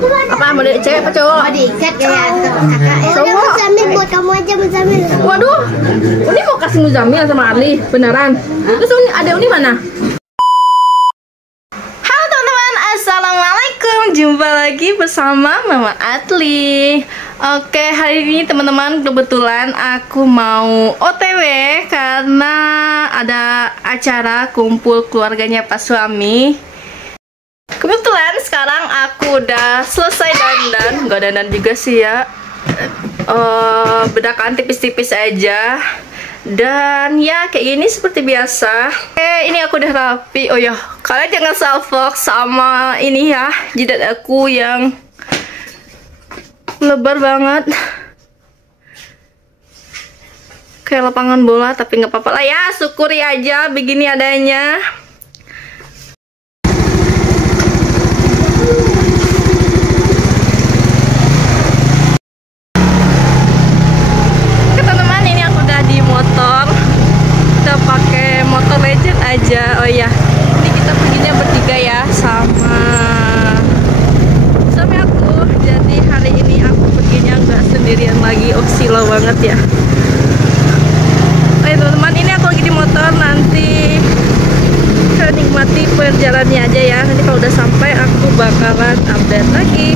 Apa mau cewek apa cowok? Mau diikat kayak kakak. Udah Muzamil buat kamu aja Muzamil. Waduh, Uni mau kasih Muzamil sama Arli, beneran? Terus Uni, ada Uni mana? Halo teman-teman, assalamualaikum. Jumpa lagi bersama Mama Adli. Oke, hari ini teman-teman kebetulan aku mau OTW karena ada acara kumpul keluarganya Pak Suami. Kebetulan sekarang aku udah selesai dandan, nggak dandan juga sih ya, bedakan tipis-tipis aja. Dan ya kayak gini seperti biasa. Ini aku udah rapi. Oh ya, kalian jangan salfok sama ini ya, jidat aku yang lebar banget kayak lapangan bola, tapi nggak apa-apa lah ya, syukuri aja begini adanya. Teman-teman, ini aku udah di motor, kita pakai motor Legend aja. Oh iya, ini kita perginya bertiga ya sama suami aku. Jadi hari ini aku perginya nggak sendirian lagi. Oh silo banget ya. Oke teman-teman, ini aku lagi di motor. Nanti kita nikmati perjalanannya aja ya. Nanti kalau udah sampai aku bakalan update lagi.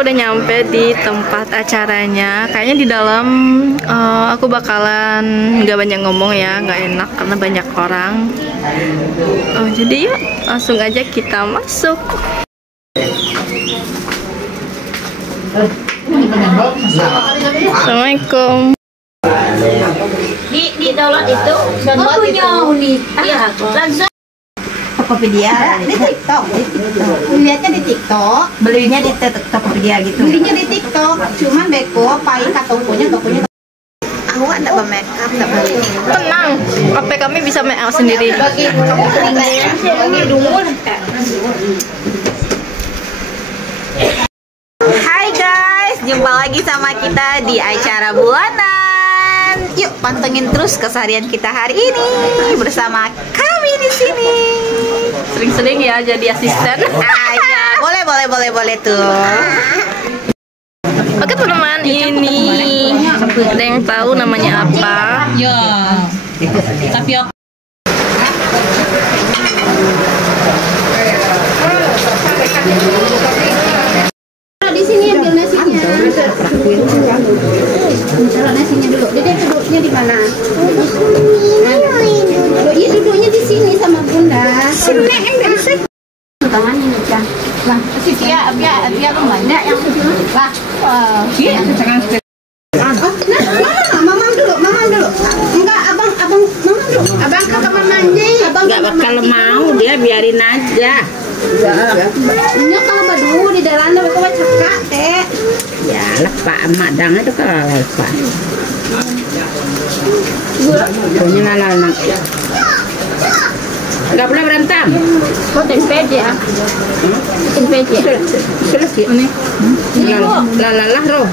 Udah nyampe di tempat acaranya. Kayaknya di dalam aku bakalan nggak banyak ngomong ya, nggak enak karena banyak orang. Jadi yuk langsung aja kita masuk. Assalamualaikum. Di download itu download punya Uni. Iya, langsung Tokopedia di TikTok. Lihatnya di TikTok, belinya di Tokopedia gitu. Belinya di TikTok, cuman beko pai ke tokonya. Aku enggak make-up, enggak beli. Tenang, HP kami bisa make up sendiri. Bagi dungul. Hai guys, jumpa lagi sama kita di acara bulanan. Yuk pantengin terus keseharian kita hari ini bersama kami di sini. Sering-sering ya jadi asisten. Aja, boleh tuh. Oke teman-teman, ini ada yang tahu namanya apa? Ya, tapioka. Di sini ambil nasinya. Taruh nasinya dulu. Jadi duduknya di mana? Duduknya di sini sama Bunda. Sini ambil sih. Tangannya nih, Cah. Lah, dia banyak yang lah. Iya, jangan. Mamam dulu. Enggak, abang, mamam dulu. Abang ke kamar mandi. Abang Nggak bakal mau, dia biarin aja. Ini kalau badu di dalam ada kau cakak teh. Ya lepak madang itu kalau lepak. Punya lalang. Nggak boleh berantem. Kau tempe aja. Tempe aja. Selesai ini. Lalalah roh.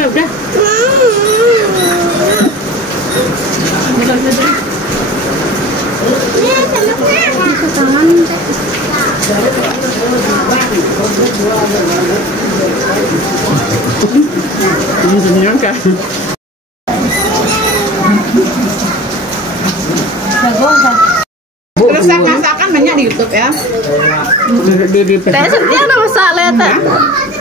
Udah. Terus masakan banyak di YouTube ya. Teh sentia ada masak lihat teh.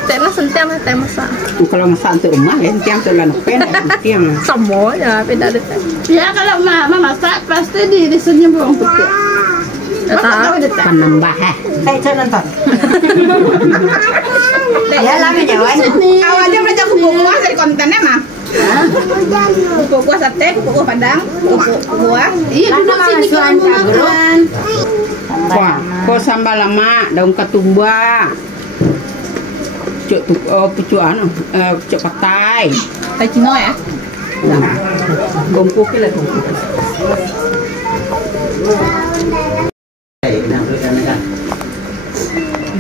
Tehnya sentia teh masak. Kalau masak untuk rumah ya tiang tulan pen tiang. Semuanya beda deh. Ya kalau mama masak pasti di sini bawang putih. Penambah Saya nonton. ya lama jawan. Awalnya belajar kuah dari kontennya mah. Kuah sate, kuah padang, kuah. Iya, duduk sini kalau mau makan. Ko sambal lama, daun ketumbar. Cuk pucuan, cuk patai. Tai Cino ya? Gompo ke lah gompo.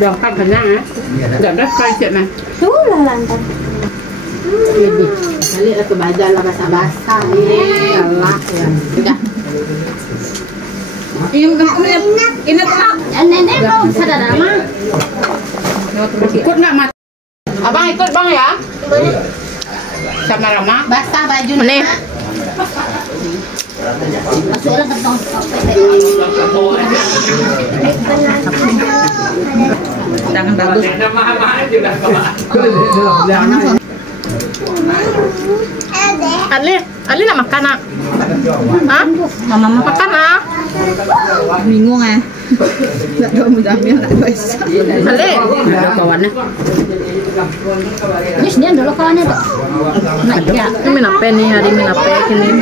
Berangkat kenyang ya? Enggak ada kacet nah. Tuh lah lantar. Kali aku baca lah basah-basah. Allah ya. Udah. Ini tuh. Nenek mau sadar mah. Ikut nggak mat? Abang ikut bang ya? Sama Rama. Basah baju Nih. Masuk orang kentong. Tangan bagus. Ali nak makan nak? Hah? Mama Makan ah? bingung ya. Enggak tahu mudahnya enggak bisa. Ali? Ada kawannya. Yes, dia dulu kawannya tuh. Nah, ya. Ini min apa nih? Hari min apa? Kini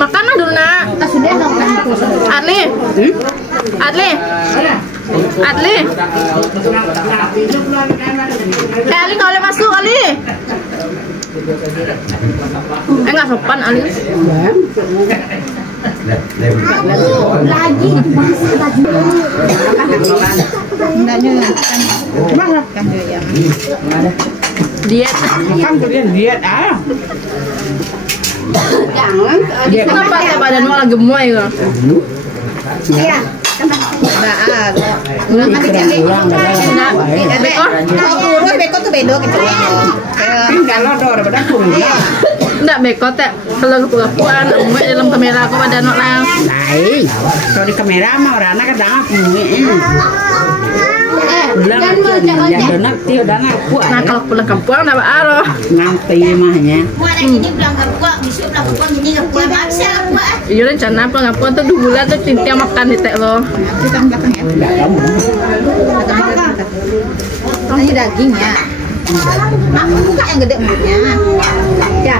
makan lah dulu nak. Sudah dong kan. Adli, Adli, Adli. Ali nggak boleh masuk Ali. Nggak sopan Ali. Lagi Diet. Kan kalian diet ah. jangan. Kenapa teh badan mau lagi gemuk ya? Iya. Ulang kali jadi. Beko tuh bedo gitu. Tinggal lodor pada kuliah. Enggak beko teh. Kalau kepuan, umek dalam kamera aku badan orang. Lain. Kalau di kamera mah orangnya kadang aku pulang jangan nak tio dan aku Nah kalau pulang kampung apa arah? nanti mahnya. Ini bilang kampung, besok bilang kampung ini kampung maksa kampung. Iya rencana pulang kampung tuh 2 bulan tuh cinta makan di teh lo. Kita belakang ya. Ini dagingnya. Aku buka yang gede mulutnya. Ya.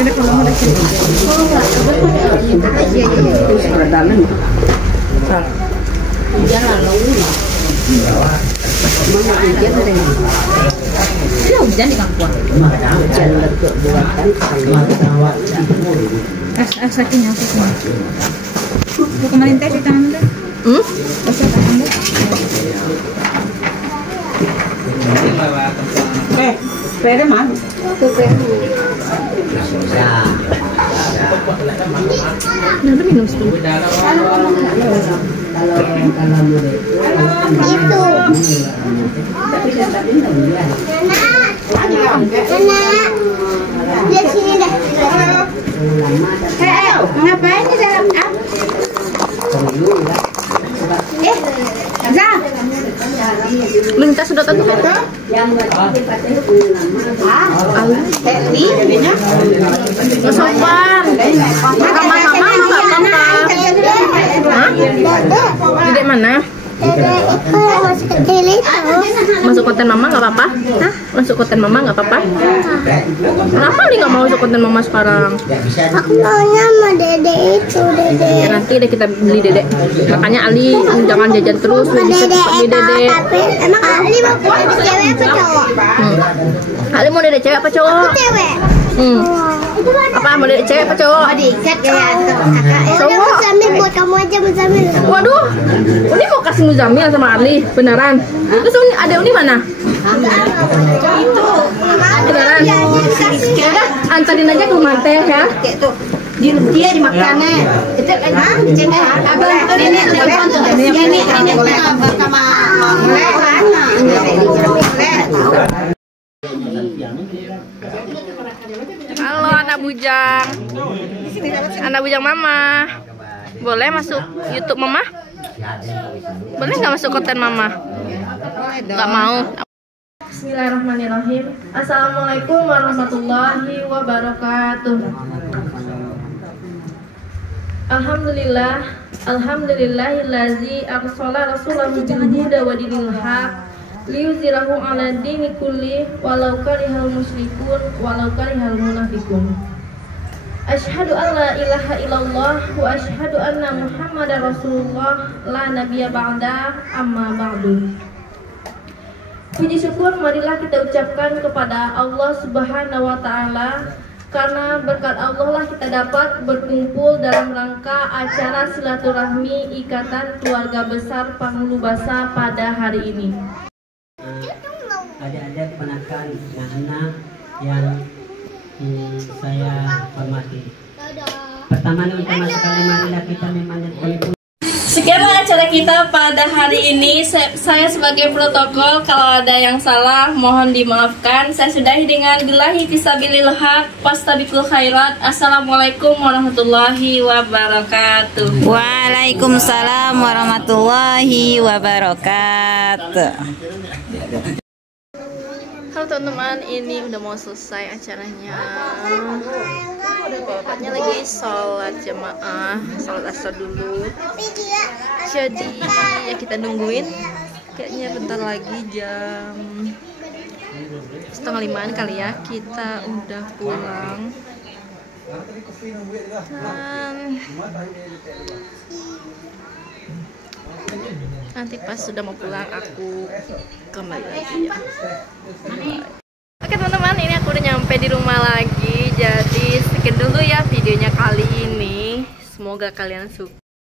Ini kalau mau dikit. Jangan lalu. Ya hujan di kampung. Sakinya. Kemarin teh di tangan deh. Pere mah. Nanti minum sedikit. Itu. Lihat sini dah. Ngapain di dalam ap? Zah. Minta sudah tentu. Nggak sopan. Kamar mama nggak apa-apa. Hah? Dedek mana? Masuk konten mama nggak apa-apa? Hah? Masuk konten mama nggak apa-apa? Kenapa Ali nggak mau masuk konten mama sekarang? Aku maunya sama dede itu, dede. Ya, nanti deh kita beli dedek. Makanya Ali jangan jajan terus, beli seperti dedek. Tapi emang Ali mau dede cewek apa cowok? Ali mau dedek cewek apa cowok? Cewek. Apa mau dedek cewek apa cowok? Mau diikat ya kakak. Cowok. Muzamil buat kamu aja Muzamil. Waduh, Uni mau kasih Muzamil sama Ali, beneran? Terus Uni, ada Uni mana? Itu. Beneran? Ya udah, antarin aja ke rumah teh ya. Tuh. Dia dimakannya. Itu kan dicengkel. Ini telepon tuh. Ini sama Halo anak bujang. Anak bujang mama. Boleh masuk YouTube mama? Boleh nggak masuk konten mama? Nggak mau. Bismillahirrahmanirrahim. Assalamualaikum warahmatullahi wabarakatuh. Alhamdulillah, alhamdulillahillazi arsala rasulahu bil huda wa dinil haq liyuzhirahu 'ala dini kulli walau karihal musyrikun walau karihal munafiqun. Asyhadu an la ilaha illallah wa asyhadu anna Muhammadar Rasulullah la nabiyya ba'da amma ba'du. Puji syukur marilah kita ucapkan kepada Allah Subhanahu wa taala, karena berkat Allah lah kita dapat berkumpul dalam rangka acara silaturahmi Ikatan Keluarga Besar Panghulu Basa pada hari ini. Adik-adik ponakan anak yang saya hormati. Pertama dan utama sekali marilah kita memanjatkan. Sekianlah acara kita pada hari ini. Saya sebagai protokol, kalau ada yang salah mohon dimaafkan. Saya sudahi dengan billahi fisabilil haq wastabiqul khairat. Assalamualaikum warahmatullahi wabarakatuh. Waalaikumsalam warahmatullahi wabarakatuh. Halo teman-teman, ini udah mau selesai acaranya. Bapaknya lagi sholat jamaah, sholat asar dulu. Jadi ya kita nungguin. Kayaknya bentar lagi jam 4:30 kali ya kita udah pulang. Dan nanti pas sudah mau pulang aku kembali lagi ya. Oke teman-teman, ini aku udah nyampe di rumah lagi. Jadi sekian dulu ya videonya kali ini. Semoga kalian suka.